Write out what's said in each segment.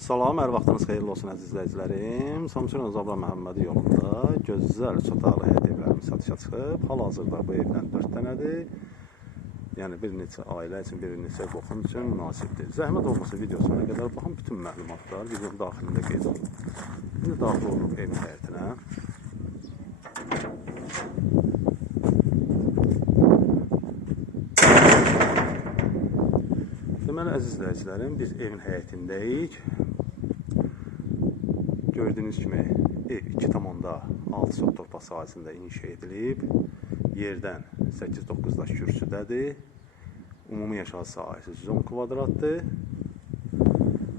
Salam, hər vaxtınız xeyirli olsun əziz izləyicilərim. Samsun Özabla Məhəmmədi yolunda gözəl çataqlı həyət evlərimiz satışa çıxıb. Hal-hazırda bu evdən 4 dənədir. Yəni bir neçə ailə üçün, bir neçə qohum üçün münasibdir. Zəhmət olmasa videosuna qədər baxın bütün məlumatlar videonun daxilində qeyd olunub. İndi daxil oluruq evin həyətinə. Deməli əziz izləyicilərim, biz evin həyətindəyik. Gördüyünüz kimi ev 2,6 sot torpaq sahəsində inşa edilib. Yerdən 8-9 daş kürsüdədir. Ümumi yaşayış sahəsi 110 kvadratdır.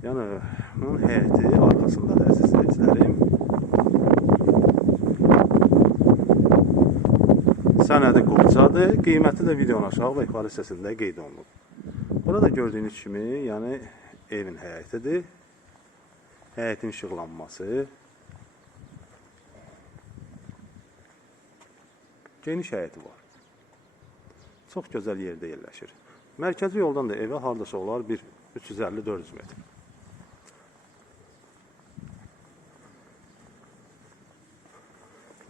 Yəni bunun həyəti arxasında da əziz izləyicilərim. Sənədi qurcadır. Qiyməti də videonun aşağı və yuxarı hissəsində qeyd olunub. Burada gördüyünüz kimi, yəni evin həyətidir. Həyətin işıqlanması. Geniş həyəti var. Çox gözəl yerdə yerləşir. Mərkəzi yoldan da evə hardasa olar bir 350-400 metr.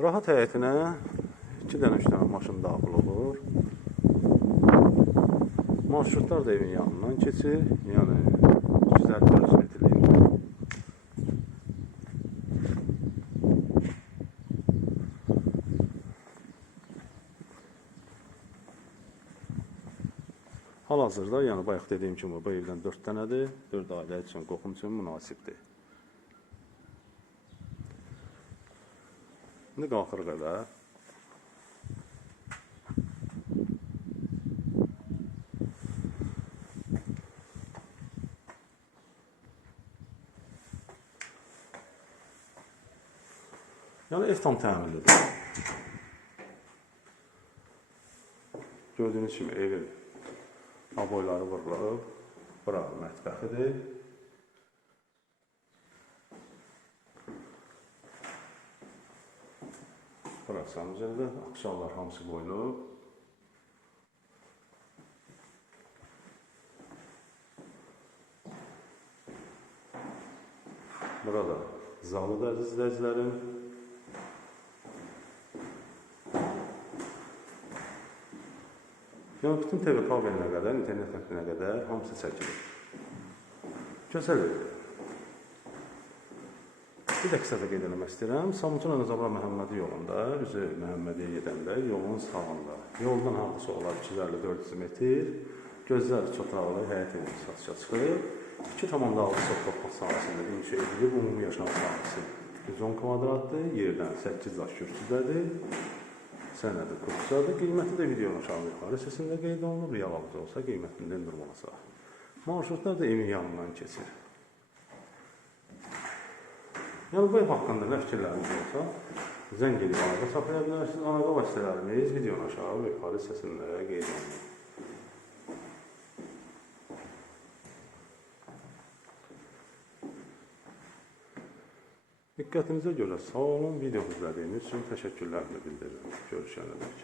Rahat həyətinə 2 dənə 3 dənə maşın daxil olur. Marşrutlar da evin yanından keçir. Yəni 250-400 metrlik. Hal-hazırda, yəni bayaq dediyim kimi bu evdən 4 dənədir. 4 ailə üçün, qohum üçün münasibdir. İndi qalxırıq evə. Yəni ev tam təmirlidir. Gördüyünüz kimi evin aboyları vurulub. Bura mətbəxidir. Bura sancalıdır. Axşamlar hamısı qoyulub. Burada zalıdır əziz izləyicilərim. Yəni bütün TV kabelinə qədər, internet xəttinə qədər hamısı çəkilir. Gözəl evdir. Bir də qısa da qeyd eləmək istəyirəm. Samsun Anazabra Məhəmmədi yolunda, üzü Məhəmmədiyə gedəndə yolun sağında, yoldan hardasa olar 250-400 metr, gözəl çotaqlı həyət evi satışa çıxıb. 2,6 sot torpaq sahəsində inşa edilib, ümumi yaşam sahəsi 110 kvadratdır, yerdən 8 daş kürsüdədir. Sənədi qursadır, qiyməti də videonun aşağı yuxarı hissəsində qeyd olunub, real alıcı olsa qiymətində endirim olacaq. Marşrutlar da evin yanından keçir. Yəni bu ev haqqında nə fikirləriniz olsa, zəng edib anaqa saxlaya bilərsiniz. Anaqa vasitələrimiz videonun aşağı və yuxarı hissəsində qeyd olunub. Diqqətinizə görə sağ olun. Video izlədiyiniz üçün təşəkkürlərimi bildirirəm. Görüşənə dək.